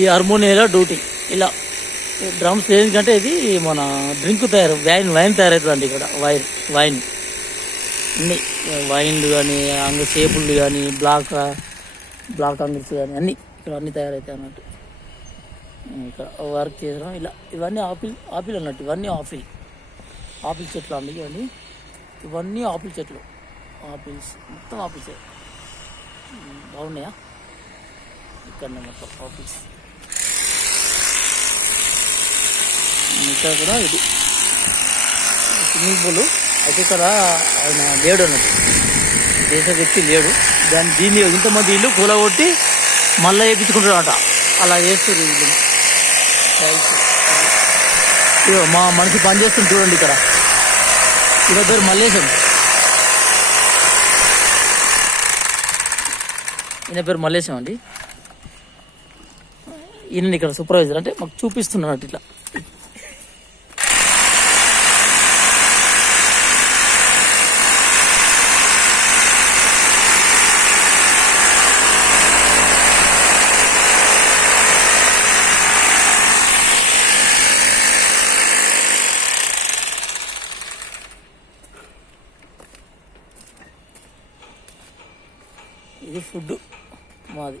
ఈ హార్మోనియంలో డ్యూటీ. ఇలా డ్రమ్స్ ఎందుకంటే ఇది మన డ్రింక్ వైన్ తయారవుతుందండి ఇక్కడ. వైన్ అన్నీ వైన్లు కానీ అంగ షేపులు కానీ బ్లాక్ అంగిల్స్ కానీ అన్నీ ఇక్కడ అన్నీ తయారవుతాయి అన్నట్టు. ఇక్కడ వర్క్ చేసాం ఇలా. ఇవన్నీ ఆపిల్ అన్నట్టు. ఇవన్నీ ఆపిల్ చెట్లు అండి ఇవన్నీ. ఇవన్నీ ఆపిల్ చెట్లు. ఆపిల్స్ మొత్తం ఆపిల్సే. బాగున్నాయా? ఇక్కడనే మొత్తం ఆపిల్స్. ఇక్కడ కూడా ఇది స్విమ్మింగ్ పూల్. అయితే ఇక్కడ ఆయన లేడు అన్నట్టు, దేశ వ్యక్తి లేడు. దీన్ని ఇంతమంది ఇల్లు కూలగొట్టి మళ్ళీ వేయించుకుంటారట. అలా చేస్తారు వీళ్ళు. మా మనిషి పని చేస్తుంది చూడండి ఇక్కడ. ఈయన పేరు మల్లేశం. అండి. ఈయన ఇక్కడ సూపర్వైజర్, అంటే మాకు చూపిస్తున్నాడు ఇట్లా. ఇది ఫుడ్ మాది.